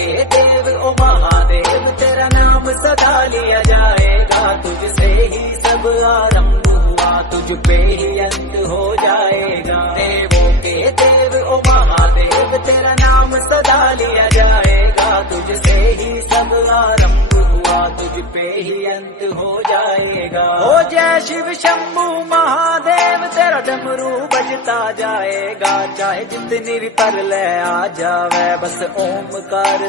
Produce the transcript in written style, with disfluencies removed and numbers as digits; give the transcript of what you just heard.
के देव ओ महादेव, तेरा नाम सदा लिया जाएगा। तुझसे ही सब आरंभ हुआ, तुझ पे ही अंत हो जाएगा। देवों के देव ओ महादेव, तेरा नाम सदा लिया जाएगा। तुझसे ही सब आरंभ हुआ, तुझ पे ही अंत हो जाएगा। हो जय शिव शंभू महादेव, तेरा डमरू बजता जाएगा। चाहे जितनी भी परलय आ जावे, बस ओमकार